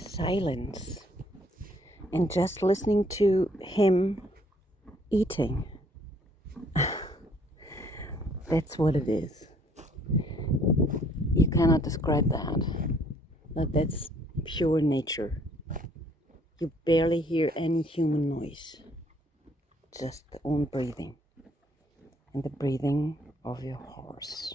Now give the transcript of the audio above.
the silence and just listening to him eating. That's what it is. You cannot describe that. But that's pure nature. You barely hear any human noise. Just the own breathing. And the breathing of your horse.